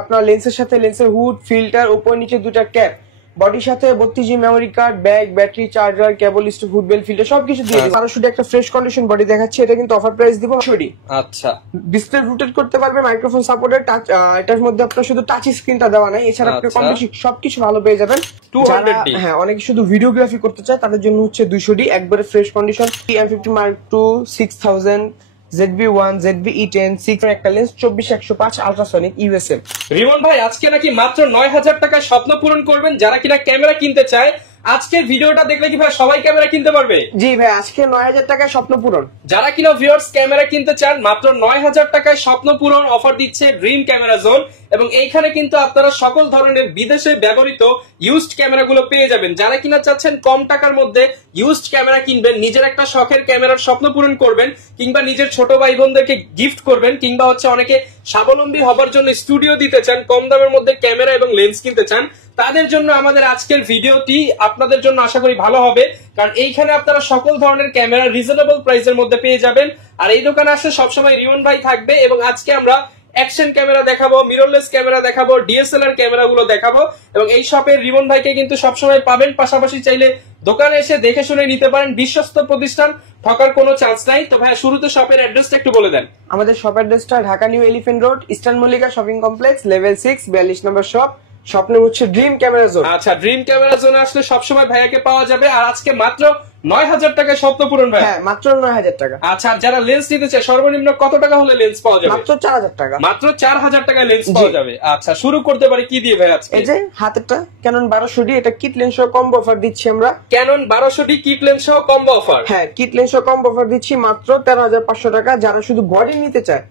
আপনার লেন্সের সাথে লেন্সের হুড, ফিল্টার, উপর নিচে দুটা ক্যাপ, বডির সাথে 32 memory card, bag, battery, charger, cable, স্টপ, হুড বেল, ফিল্টার সবকিছু দিয়ে দিই। আর শুধু একটা ফ্রেশ কন্ডিশন বডি দেখাচ্ছি, এটা কিন্তু অফার প্রাইস দিব 800। আচ্ছা, ডিসপ্লে রোটেট করতে পারবে, মাইক্রোফোন সাপোর্টেড, টাচ, এটার মধ্যে আপনার শুধু টাচ স্ক্রিনটা দেওয়া নাই, এছাড়া আপনি কম বেশি সবকিছু ভালো পেয়ে যাবেন। 200D। হ্যাঁ, অনেকে শুধু ভিডিওগ্রাফি করতে চায় তাদের জন্য হচ্ছে 200D একবারে fresh condition. M50 Mark II 6000, ZV-1, ZV-E10, 6 একটা লেন্স, 24-105 আল্ট্রাসনিক USM। রিমন ভাই আজকে নাকি মাত্র 9000 টাকায় স্বপ্ন পূরণ করবেন যারা কিনা ক্যামেরা কিনতে চায়। আজকের ভিডিওটা দেখলে কি ভাই সবাই ক্যামেরা কিনতে পারবে? জি ভাই, আজকে 9000 টাকায় স্বপ্ন পূরণ। যারা কিনা ভিউয়ার্স ক্যামেরা কিনতে চান মাত্র 9000 টাকায় স্বপ্ন পূরণ অফার দিচ্ছে ড্রিম ক্যামেরা জোন, এবং এইখানে কিন্তু আপনারা সকল ধরনের বিদেশে ব্যবহৃত ইউজড ক্যামেরাগুলো পেয়ে যাবেন। যারা কিনা চাচ্ছেন কম টাকার মধ্যে ইউজড ক্যামেরা কিনবেন, নিজের একটা শখের ক্যামেরার স্বপ্ন পূরণ করবেন, কিংবা নিজের ছোট ভাই বোনদেরকে গিফট করবেন, কিংবা হচ্ছে অনেকে স্বাবলম্বী হবার জন্য স্টুডিও দিতে চান, কম দামের মধ্যে ক্যামেরা এবং লেন্স কিনতে চান, তাদের জন্য আমাদের আজকের ভিডিওটি আপনাদের জন্য আশা করি ভালো হবে। কারণ এইখানে আপনারা সকল ধরনের ক্যামেরা রিজনেবল প্রাইসের মধ্যে পেয়ে যাবেন। আর এই দোকানে আসলে সবসময় রিমন ভাই থাকবে, এবং আজকে আমরা অ্যাকশন ক্যামেরা দেখাবো, মিররলেস ক্যামেরা দেখাবো, ডিএসএলআর ক্যামেরা গুলো দেখাবো, এবং এই শপের রিমন ভাইকে কিন্তু সবসময় পাবেন। পাশাপাশি চাইলে দোকানে এসে দেখে শুনে নিতে পারেন, বিশ্বস্ত প্রতিষ্ঠান, ঠকার কোনো চান্স নাই। তো ভাই শুরুতে শপের অ্যাড্রেসটা একটু বলে দেন। আমাদের শপ অ্যাড্রেসটা Dhaka new elephant road, eastern Mallika shopping complex, level 6, 42 নম্বর শপ। স্বপ্ন হচ্ছে ড্রিম ক্যামেরা জোন। আচ্ছা, ড্রিম ক্যামেরা জোনে আসলে সবসময় ভাইয়াকে পাওয়া যাবে। আর আজকে মাত্র 9000 টাকায় স্বপ্ন পূরণ ভাই। হ্যাঁ, মাত্র 9000 টাকা। আচ্ছা, যারা লেন্স নিতে চায় সর্বনিম্ন কত টাকা হলে লেন্স পাওয়া যাবে? মাত্র 4000 টাকা। মাত্র 4000 টাকায় লেন্স পাওয়া যাবে। আচ্ছা, শুরু করতে পারি কি দিয়ে ভাই আজকে? এই যে হাতেরটা ক্যানন 1200D, এটা কিট লেন্স সহ কম্বো অফার দিচ্ছি আমরা। ক্যানন 1200D কিট লেন্স সহ কম্বো অফার। হ্যাঁ, কিট লেন্স সহ কম্বো অফার দিচ্ছি মাত্র 13500 টাকা। যারা শুধু বডি নিতে চায়,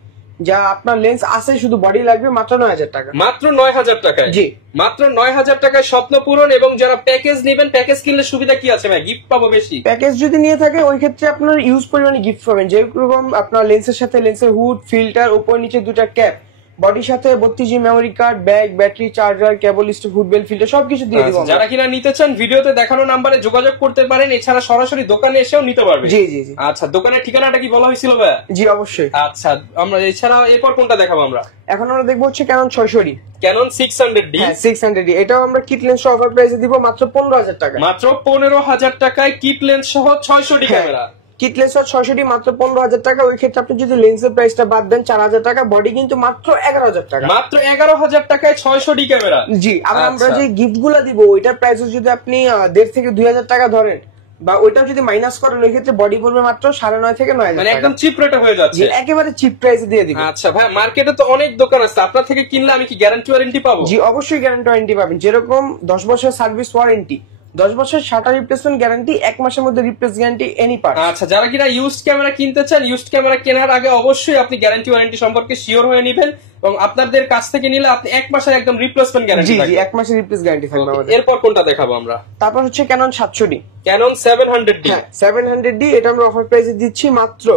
যা আপনার লেন্স আছে শুধু বডি লাগবে, মাত্র 9000 টাকা। মাত্র 9000 টাকায়। জি, মাত্র 9000 টাকায় স্বপ্ন পূরণ। এবং যারা প্যাকেজ নেবেন, প্যাকেজ কিনলে সুবিধা কি আছে ভাই? গিফট পাবো বেশি। প্যাকেজ যদি নিয়ে থাকে ওই ক্ষেত্রে আপনার ইউজ পরিমাণে গিফট পাবেন, যেরকম আপনার লেন্সের সাথে লেন্সের হুড, ফিল্টার, উপর নিচে দুটা ক্যাপ, বডির সাথে 32 memory card, bag, battery, charger, cable, স্টপ, হুড বেল, ফিল্টার সবকিছু দিয়ে দিব। যারা কিনা নিতে চান ভিডিওতে দেখানো নাম্বারে যোগাযোগ করতে পারেন, এছাড়া সরাসরি দোকানে এসেও নিতে পারবেন। জি জি জি। আচ্ছা, দোকানের ঠিকানাটা কি বলা হয়েছিল ভাই? জি অবশ্যই। আচ্ছা, আমরা এছাড়া এরপর কোনটা দেখাবো আমরা? এখন আমরা দেখবো হচ্ছে ক্যানন 600D। Canon 600D। হ্যাঁ, 600D, এটাও আমরা কিট লেন্স অফার প্রাইসে দিব মাত্র 15000 টাকা। মাত্র 15000 টাকায় কিট লেন্স সহ 600D camera. Kit lens 600D মাত্র 15000 টাকা। ওই ক্ষেত্রে আপনি যদি লেন্সের প্রাইসটা বাদ দেন 4000 টাকা, বডি কিন্তু মাত্র 11000 টাকা। মাত্র 11000 টাকায় 600D ক্যামেরা। জি, আবার আমরা যে গিফট গুলা দিব ওইটার প্রাইস যদি আপনি 1500 থেকে 2000 টাকা ধরেন, বা ওইটাও যদি মাইনাস করেন, ওই ক্ষেত্রে বডি পড়বে মাত্র 9.5 থেকে 9000 মানে একদম চিপ রেটে হয়ে যাচ্ছে। একেবারে চিপ প্রাইসে দিয়ে দিব। আচ্ছা ভাই, মার্কেটে তো অনেক দোকান আছে, আপনার থেকে কিনলে আমি কি গ্যারান্টি ওয়ারেন্টি পাবো? জি অবশ্যই গ্যারান্টি ওয়ারেন্টি পাবেন। যেরকম 10 বছর সার্ভিস ওয়ারেন্টি, 10 বছর শাটার রিপ্লেসমেন্ট গ্যারান্টি, 1 মাসের মধ্যে রিপ্লেস গ্যারান্টি এনি পার্ট। আচ্ছা, যারা কিনা ইউজড ক্যামেরা কিনতে চান, ইউজড ক্যামেরা কেনার আগে অবশ্যই আপনি গ্যারান্টি ওয়ারেন্টি সম্পর্কে শিওর হয়ে নেবেন, এবং আপনাদের কাছ থেকে নিলে আপনি 1 মাসের একদম রিপ্লেসমেন্ট গ্যারান্টি থাকবে। জি, 1 মাসের রিপ্লেস গ্যারান্টি থাকবে আমাদের। এরপর কোনটা দেখাবো আমরা? তারপর হচ্ছে ক্যানন 700D। Canon 700D। হ্যাঁ, 700D, এটা আমরা অফার প্রাইসে দিচ্ছি মাত্র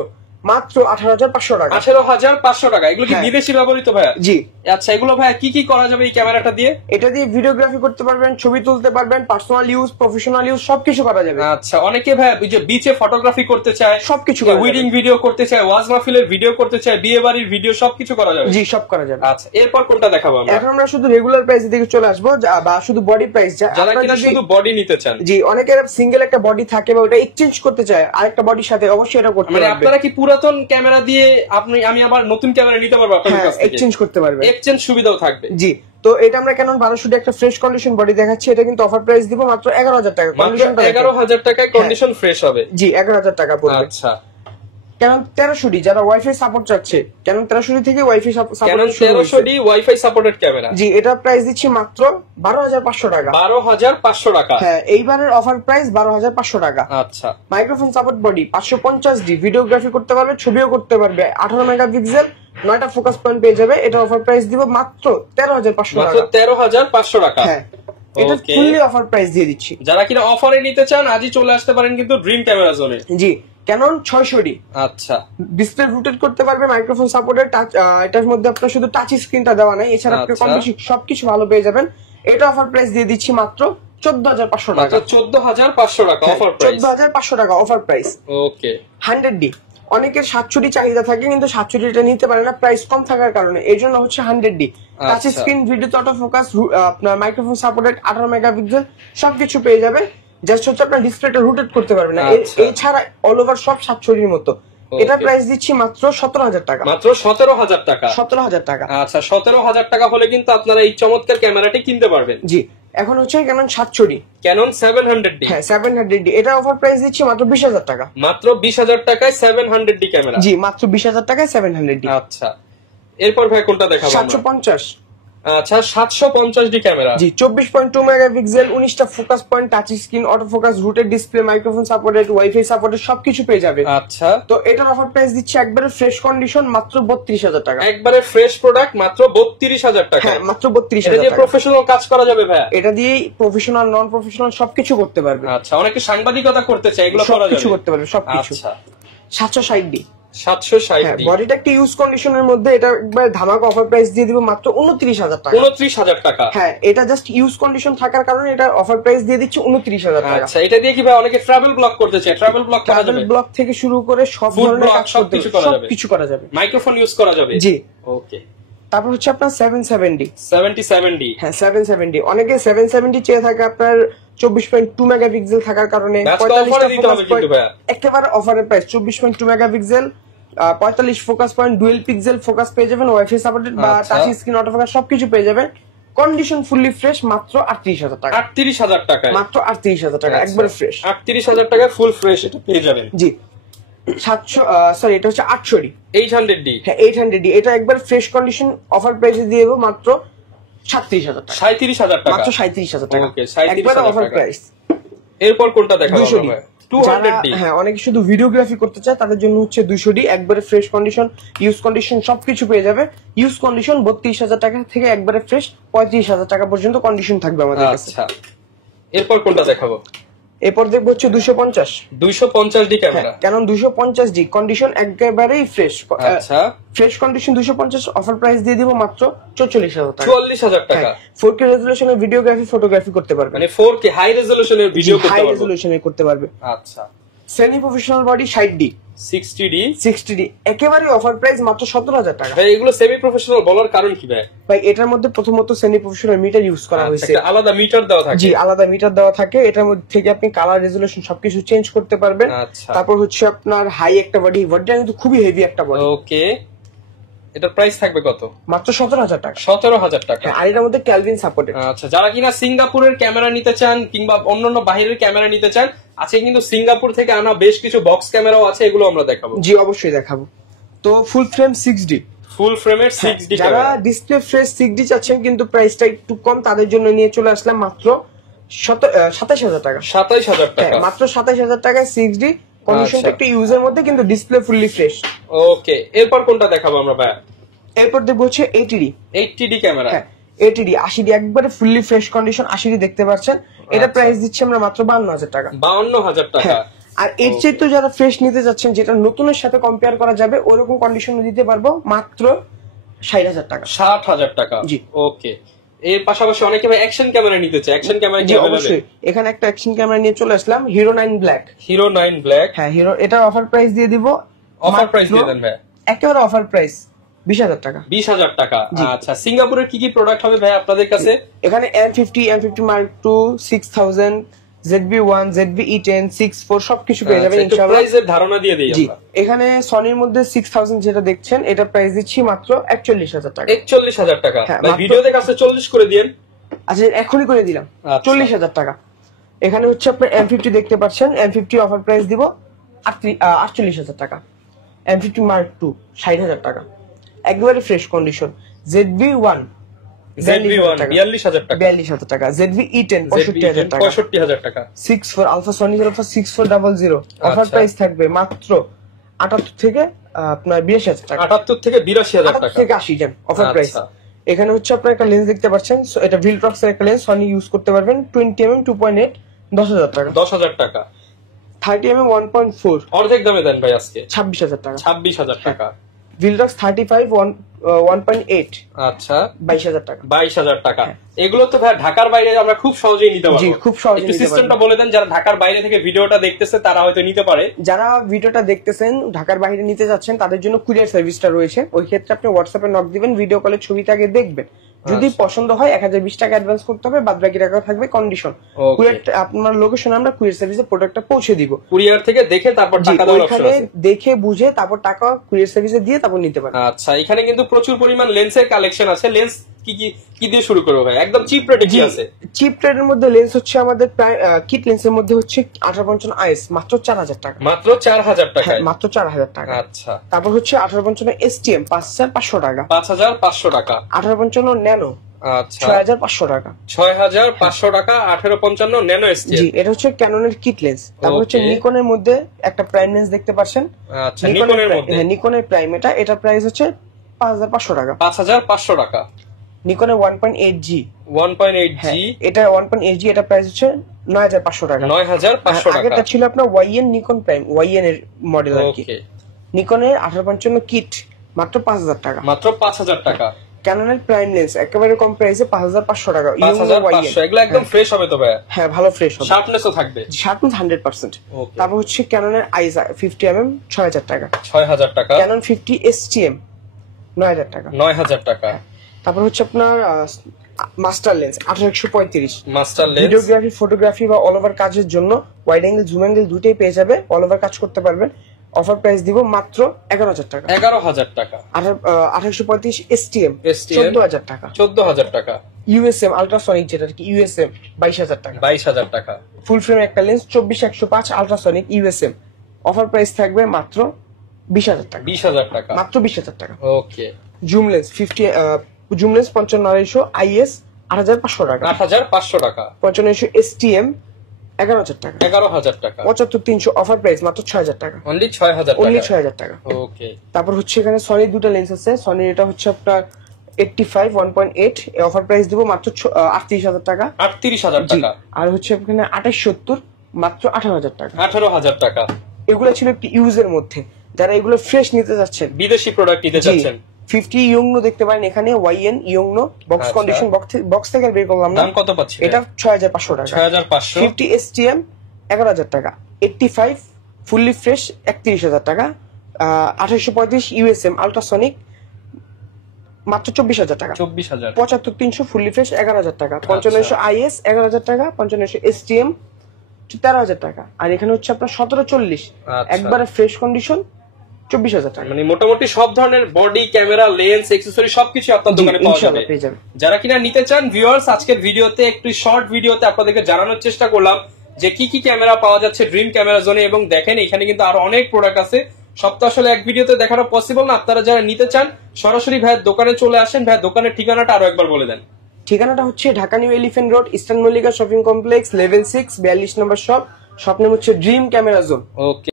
18500 টাকা। 18500 টাকা। এগুলো কি বিদেশি ব্যবহৃত ভাইয়া? জি। আচ্ছা, এগুলো ভাইয়া কি কি করা যাবে এই ক্যামেরাটা দিয়ে? এটা দিয়ে ভিডিওগ্রাফি করতে পারবেন, ছবি তুলতে পারবেন, পার্সোনাল ইউজ, প্রফেশনাল ইউজ সবকিছু করা যাবে। আচ্ছা, অনেকে ভাইয়া যে বিচে ফটোগ্রাফি করতে চায়, সবকিছু, ওয়েডিং ভিডিও করতে চায়, ওয়াজ মাহফিলের ভিডিও করতে চায়, বিয়ে বাড়ির ভিডিও সবকিছু করা যাবে। জি, সব করা যাবে। আচ্ছা, এরপর কোনটা দেখাবো আমরা? এখন আমরা শুধু রেগুলার প্রাইস দিকে চলে আসবো, বা শুধু বডি প্রাইস। যারা কিনা শুধু বডি নিতে চান। জি, অনেকের সিঙ্গেল একটা বডি থাকে বা ওটা এক্সচেঞ্জ করতে চায় আরেকটা বডির সাথে, অবশ্যই এটা করতে মানে পারবে। আপনারা কি পুরাতন ক্যামেরা দিয়ে আমি আবার নতুন ক্যামেরা নিতে পারবো আপনাদের কাছ থেকে? এক্সচেঞ্জ করতে পারবে, এক্সচেঞ্জ সুবিধাও থাকবে। জি। তো এটা আমরা ক্যানন 1200D একটা ফ্রেশ কন্ডিশন বডি দেখাচ্ছি, এটা কিন্তু অফার প্রাইস দিব মাত্র 11000 টাকা। মাত্র 11000 টাকায় কন্ডিশন ফ্রেশ হবে। জি, 11000 টাকা পড়বে। আচ্ছা, ক্যানন 1300D, যারা ওয়াইফাই সাপোর্ট চাচ্ছে, ক্যানন 1300D থেকে WiFi support. Canon 1300D WiFi supported camera. জি, এটা প্রাইস দিচ্ছি মাত্র 12500 টাকা। 12500 টাকা। হ্যাঁ, এইবারের অফার প্রাইস 12500 টাকা। আচ্ছা, microphone support body 550D, videography করতে পারবে, ছবিও করতে পারবে, 18 মেগাপিক্সেল, 9টা ফোকাস পয়েন্ট পেয়ে যাবে। এটা অফার প্রাইস দিব মাত্র 13500 টাকা। মাত্র 13500 টাকা। হ্যাঁ, এটা ফুললি অফার প্রাইস দিয়ে দিচ্ছি। যারা কিনা অফারে নিতে চান আজই চলে আসতে পারেন কিন্তু ড্রিম ক্যামেরা জোনে। জি, ক্যানন 600D। আচ্ছা, ডিসপ্লে রোটেট করতে পারবে, মাইক্রোফোন সাপোর্টেড, টাচ, এটার মধ্যে আপনার শুধু টাচ স্ক্রিনটা দেওয়া নাই, এছাড়া আপনি কম বেশি সবকিছু ভালো পেয়ে যাবেন। এটা অফার প্রাইস দিয়ে দিচ্ছি মাত্র 14500 টাকা। 14500 টাকা অফার প্রাইস। 14500 টাকা অফার প্রাইস। ওকে। 100D, অনেকের 760 চাহিদা থাকে কিন্তু 760 এটা নিতে পারে না প্রাইস কম থাকার কারণে, এই জন্য হচ্ছে 100D touch screen, video auto focus, আপনার মাইক্রোফোন সাপোর্টেড, 18 মেগাপিক্সেল সবকিছু পেয়ে যাবে। জাস্ট হচ্ছে আপনার ডিসপ্লেটা রোটেট করতে পারবে না, এছাড়া অল ওভার সব 760 মতো। এটা প্রাইস দিচ্ছি মাত্র 17,000 টাকা। মাত্র 17,000 টাকা। 17,000 টাকা। আচ্ছা 17,000 টাকা হলে কিন্তু আপনারা এই চমৎকার ক্যামেরাটি কিনতে পারবেন। জি, এখন হচ্ছে ক্যানন 760, ক্যানন 700D। হ্যাঁ 700D, এটা অফার প্রাইস দিচ্ছি মাত্র 20,000 টাকা। মাত্র 20,000 টাকায় 700D ক্যামেরা। জি, মাত্র 20,000 টাকায় 700D। আচ্ছা, এরপর ভাই কোনটা দেখাবো? 750। আচ্ছা 750D ক্যামেরা। জি, 24.2 মেগাপিক্সেল, 19টা focus point, touch screen, auto focus, rotated display, microphone supported, WiFi supported সবকিছু পেয়ে যাবে। আচ্ছা, তো এটার অফার প্রাইস দিচ্ছি একবারে ফ্রেশ কন্ডিশন মাত্র 32,000 টাকা। একবারে ফ্রেশ প্রোডাক্ট মাত্র 32,000 টাকা। হ্যাঁ, মাত্র 32,000 টাকা। প্রফেশনাল কাজ করা যাবে ভাই? এটা দিয়েই প্রফেশনাল নন প্রফেশনাল সবকিছু করতে পারবে। আচ্ছা, অনেকে সাংবাদিকতা করতে চায়, এগুলো করা যাবে? সবকিছু করতে পারবে, সবকিছু। আচ্ছা 760D। 760D। বডিটা একটা ইউজ কন্ডিশনের মধ্যে, এটা একবার ধামাকা অফার প্রাইস দিয়ে দিব মাত্র 29,000 টাকা। 29,000 টাকা। হ্যাঁ, এটা জাস্ট ইউজ কন্ডিশন থাকার কারণে এটা অফার প্রাইস দিয়ে দিচ্ছি 29,000 টাকা। আচ্ছা, এটা দিয়ে কি ভাই অনেকে ট্রাভেল ব্লগ করতে চায়? ট্রাভেল ব্লগ করা যাবে? ট্রাভেল ব্লগ থেকে শুরু করে সব ধরনের কাজ সবকিছু করা যাবে। সবকিছু করা যাবে। মাইক্রোফোন ইউজ করা যাবে? জি। ওকে। তারপর হচ্ছে আপনার 770। 77D। হ্যাঁ 770, অনেকে 770 চেয়ে থাকে আপনার 24.2 মেগাপিক্সেল থাকার কারণে। একেবারে অফারের price 24.2 megapixel, 45 focus point, dual pixel focus পেয়ে যাবেন, ওয়াইফাই সাপোর্টেড বা টাচ স্ক্রিন, অটো ফোকাস সবকিছু পেয়ে যাবেন। কন্ডিশন ফুললি ফ্রেশ মাত্র 38,000 টাকা। 38,000 টাকা। মাত্র 38,000 টাকা, একবারে ফ্রেশ। 38,000 টাকায় ফুল ফ্রেশ এটা পেয়ে যাবেন। জি। 700, সরি এটা হচ্ছে 800D। 800D। হ্যাঁ 800D, এটা একবার ফ্রেশ কন্ডিশন অফার প্রাইসে দিয়ে দেবো মাত্র 37,000 টাকা। 37,000 টাকা। মাত্র 37,000 টাকা। ওকে, 37,000 টাকা অফার প্রাইস। এরপর কোনটা দেখাবো? 200D। হ্যাঁ, অনেকে শুধু ভিডিওগ্রাফি করতে চায় তাদের জন্য হচ্ছে 200D, একবারে ফ্রেশ কন্ডিশন, ইউজ কন্ডিশন সবকিছু পেয়ে যাবে। ইউজ কন্ডিশন 32,000 টাকা থেকে একবারে ফ্রেশ 35,000 টাকা পর্যন্ত কন্ডিশন থাকবে আমাদের কাছে। আচ্ছা, এরপর কোনটা দেখাবো? এরপর দেখবো হচ্ছে 250। 250D camera. কারণ 250D কন্ডিশন একেবারেই ফ্রেশ। আচ্ছা, ফ্রেশ কন্ডিশন 250, অফার প্রাইস দিয়ে দিব মাত্র 44,000 টাকা। 44,000 টাকা। 4K রেজোলিউশনের ভিডিওগ্রাফি, ফটোগ্রাফি করতে পারবে, মানে 4K হাই রেজোলিউশনের ভিডিও করতে পারবে। হাই রেজোলিউশনে করতে পারবে। আচ্ছা, semi professional body 60D। 60D একেবারে অফার প্রাইস মাত্র 17,000 টাকা। ভাই এগুলো সেমি প্রফেশনাল বলার কারণ কি ভাই? ভাই এটার মধ্যে প্রথমত সেমি প্রফেশনাল মিটার ইউজ করা হয়েছে, একটা আলাদা মিটার দেওয়া থাকে। জি, আলাদা মিটার দেওয়া থাকে। এটার মধ্যে থেকে আপনি কালার রেজোলিউশন সবকিছু চেঞ্জ করতে পারবেন। আচ্ছা, তারপর হচ্ছে আপনার হাই একটা বডি, বডিটা কিন্তু খুবই হেভি একটা বডি। ওকে, এটার প্রাইস থাকবে কত? মাত্র 17,000 টাকা। 17,000 টাকা। আর এটার মধ্যে ক্যালভিন সাপোর্টেড। আচ্ছা, যারা কিনা সিঙ্গাপুরের ক্যামেরা নিতে চান কিংবা অন্যান্য বাইরের ক্যামেরা নিতে চান, আজকে কিন্তু সিঙ্গাপুর থেকে আনা বেশ কিছু বক্স ক্যামেরাও আছে, এগুলো আমরা দেখাবো। জি, অবশ্যই দেখাবো। তো ফুল ফ্রেম 6D, ফুল ফ্রেমের 6D যারা ক্যামেরা। ডিসপ্লে ফ্রেশ 6D চাচ্ছেন কিন্তু প্রাইসটা একটু কম, তাদের জন্য নিয়ে চলে আসলাম মাত্র 27,000 টাকা। 27,000 টাকা। মাত্র 27,000 টাকায় 6D, কন্ডিশনটা একটু ইউজের মধ্যে কিন্তু ডিসপ্লে ফুললি ফ্রেশ। ওকে, এরপর কোনটা দেখাবো আমরা ভাই? এরপর দেখবো হচ্ছে 80D। 80D camera. হ্যাঁ 80D, 80D একবারে ফুললি ফ্রেশ কন্ডিশন 80D দেখতে পাচ্ছেন। এটা প্রাইস দিচ্ছি আমরা মাত্র 52,000 টাকা। 52,000 টাকা। আর এর চেয়ে তো যারা ফ্রেশ নিতে যাচ্ছেন, যেটা নতুনের সাথে কম্পেয়ার করা যাবে, ওরকম কন্ডিশন দিতে পারবো মাত্র 60,000 টাকা। 60,000 টাকা। জি। ওকে, এর পাশাপাশি অনেকে ভাই অ্যাকশন ক্যামেরা নিতে চায়। অ্যাকশন ক্যামেরা কি অবশ্যই, এখানে একটা অ্যাকশন ক্যামেরা নিয়ে চলে আসলাম, হিরো 9 ব্ল্যাক। Hero 9 black. হ্যাঁ, হিরো, এটা অফার প্রাইস দিয়ে দিব। অফার প্রাইস দিয়ে দেন ভাই? একেবারে অফার প্রাইস 20,000 টাকা। 20,000 টাকা। আচ্ছা, সিঙ্গাপুরের কি কি প্রোডাক্ট হবে ভাই আপনাদের কাছে? এখানে M50 Mark II, 6000, ZV-1, ZV-E10, 64 সবকিছু পেয়ে যাবেন ইনশাআল্লাহ। প্রাইসের ধারণা দিয়ে দেই আমরা। এখানে সনির মধ্যে 6000 যেটা দেখছেন, এটা প্রাইস দিচ্ছি মাত্র 41,000 টাকা। 41,000 টাকা। ভাই মাত্র- ভিডিওতে কাছে 40 করে দিয়েন। আচ্ছা, এখনই করে দিলাম, 40,000 টাকা। এখানে হচ্ছে আপনার M50 দেখতে পাচ্ছেন, M50 অফার প্রাইস দিব 48,000 টাকা। M50 Mark II 60,000 টাকা, একবারে ফ্রেশ কন্ডিশন। ZV-1 ZV-1 42,000 টাকা। 42,000 টাকা। ZV-E10 65,000 টাকা। 65,000 টাকা। 64 alpha, Sony alpha 6400 offer price থাকবে মাত্র 78 থেকে আপনার 82,000 টাকা। 78 থেকে 82,000 টাকা। থেকে 80 জন অফার প্রাইস। এখানে হচ্ছে আপনার একটা লেন্স দেখতে পাচ্ছেন, এটা ভিলট্রক্স এর একটা লেন্স, সনি ইউজ করতে পারবেন, 20mm 2.8 10,000 টাকা। 10,000 টাকা। 30mm 1.4 অর্ধেক দামে দেন ভাই আজকে। 26,000 টাকা। 26,000 টাকা। ভিলটক্স 35 1.8 আচ্ছা 22,000 টাকা। 22,000 টাকা। এগুলো তো ভাই ঢাকার বাইরে আমরা খুব সহজেই নিতে পারবো। জি, খুব সহজেই একটু নিতে সিস্টেমটা পারবেন। বলে দেন, যারা ঢাকার বাইরে থেকে ভিডিওটা দেখতেছে তারা হয়তো নিতে পারে। যারা ভিডিওটা দেখতেছেন ঢাকার বাইরে নিতে যাচ্ছেন তাদের জন্য কুরিয়ার সার্ভিসটা রয়েছে। ওই ক্ষেত্রে আপনি হোয়াটসঅ্যাপে নক দিবেন, ভিডিও কলের ছবিটা আগে দেখবেন। যদি পছন্দ হয় 1020 টাকা অ্যাডভান্স করতে হবে, বাদ বাকি টাকা থাকবে কন্ডিশন। কুরিয়ার আপনার লোকেশনে আমরা কুরিয়ার সার্ভিসে প্রোডাক্টটা পৌঁছে দিব। কুরিয়ার থেকে দেখে তারপর টাকা দেওয়ার অপশন ওইখানে আছে। দেখে বুঝে তারপর টাকা কুরিয়ার সার্ভিসে দিয়ে তারপর নিতে পারেন। আচ্ছা, এখানে কিন্তু প্রচুর পরিমাণ লেন্সের কালেকশন আছে। লেন্স কি কি কি দিয়ে শুরু করবো ভাই? একদম চিপ রেটে কি আছে? চিপ রেটের মধ্যে লেন্স হচ্ছে আমাদের প্রায় কিট লেন্সের মধ্যে হচ্ছে 1855 আইএস মাত্র 4000 টাকা। মাত্র 4000 টাকা? মাত্র 4000 টাকা। আচ্ছা, তারপর হচ্ছে 1855 এসটিএম 5500 টাকা। 5500 টাকা। 1855 ন্যানো আচ্ছা 6500 টাকা। 6500 টাকা 1855 ন্যানো এসটি। জি, এটা হচ্ছে ক্যাননের কিট লেন্স। তারপর হচ্ছে নিকনের মধ্যে একটা প্রাইম লেন্স দেখতে পাচ্ছেন। আচ্ছা, নিকনের মধ্যে? হ্যাঁ, নিকনের প্রাইম এটা প্রাইস হচ্ছে 5500 টাকা। 5500 টাকা। নিকনের 1.8G 1.8G এটা 1.8G এটা প্রাইস হচ্ছে 9500 টাকা। 9500 টাকা। আগেটা ছিল আপনার YN নিকন প্রাইম, YN এর মডেল আর কি। ওকে। নিকনের 1855 কিট মাত্র 5000 টাকা। মাত্র 5000 টাকা। ক্যাননের প্রাইম লেন্স একেবারে কম প্রাইসে 5500 টাকা। 5500। এগুলো একদম ফ্রেশ হবে তো ভাই? হ্যাঁ, ভালো ফ্রেশ হবে, শার্পনেসও থাকবে। শার্পনেস 100%। ওকে। তারপর হচ্ছে ক্যাননের আইস 50mm 6000 টাকা। 6000 টাকা। ক্যানন 50 STM 9000 টাকা। 9000 টাকা। তারপর হচ্ছে আপনার master lens 1835। Master lens videography, photography বা অল ওভার কাজের জন্য ওয়াইড অ্যাঙ্গেল, জুম অ্যাঙ্গেল দুটেই পেয়ে যাবে। অল ওভার কাজ করতে পারবেন। অফার প্রাইস দিব মাত্র 11000 টাকা। 11000 টাকা। 1835 STM 14000 14000 টাকা। 14000 টাকা। USM আল্ট্রাসনিক যেটা কি USM 22000 টাকা। 22000 টাকা। ফুল ফ্রেম একটা lens 24105 ultrasonic USM। Offer price থাকবে মাত্র 20000 টাকা। 20000 টাকা। মাত্র 20000 টাকা। Okay. Zoom lens zoom lens 55 IS 8500 টাকা। 8500 টাকা। 55 STM 11000 টাকা। 11000 টাকা। 75300 অফার প্রাইস মাত্র 6000 টাকা। অনলি 6000 অনলি টাকা। 6000 টাকা। ওকে। তারপর হচ্ছে এখানে সনি দুটো লেন্স আছে। সনি এটা হচ্ছে আপনার 85 1.8, অফার প্রাইস দিব মাত্র 38000 টাকা। 38000 টাকা। আর হচ্ছে এখানে 2870 মাত্র 18000 টাকা। 18000 টাকা। এগুলো ছিল একটু ইউজের মধ্যে। যারা এগুলো ফ্রেশ নিতে যাচ্ছেন, বিদেশি প্রোডাক্ট নিতে চাচ্ছেন, 50 ইয়ংনো দেখতে পারেন এখানে। YN ইয়ংনো বক্স আচ্ছা। কন্ডিশন, বক্স থেকে বের করলাম না। দাম কত পাচ্ছি? এটা 6500 টাকা। 6500। 50 STM 11000 টাকা। 85 ফুললি ফ্রেশ 31000 টাকা। 2835 USM আল্ট্রাসনিক মাত্র 24000 টাকা। 24000। 75300 ফুললি ফ্রেশ 11000 টাকা। 5500 IS 11000 টাকা। 5500 STM 13000 টাকা। আর এখানে হচ্ছে আপনার 1740 একবারে ফ্রেশ কন্ডিশন 24000 টাকা। মানে মোটামুটি সব ধরনের বডি, ক্যামেরা, লেন্স, অ্যাকসেসরি সবকিছু আপনার দোকানে পাওয়া যাবে। ইনশাআল্লাহ পেয়ে যাবেন। যারা কিনা নিতে চান ভিউয়ার্স, আজকের ভিডিওতে একটু শর্ট ভিডিওতে আপনাদেরকে জানানোর চেষ্টা করলাম যে কি কি ক্যামেরা পাওয়া যাচ্ছে ড্রিম ক্যামেরা জোনে। এবং দেখেন এখানে কিন্তু আরো অনেক প্রোডাক্ট আছে, সব তো আসলে এক ভিডিওতে দেখানো পসিবল না। আপনারা যারা নিতে চান সরাসরি ভাইয়ের দোকানে চলে আসেন। ভাইয়ের দোকানের ঠিকানাটা আরো একবার বলে দেন। ঠিকানাটা হচ্ছে Dhaka new elephant road, eastern Mallika shopping complex, level 6, 42 নম্বর শপ। শপ নেম হচ্ছে ড্রিম ক্যামেরা জোন। ওকে।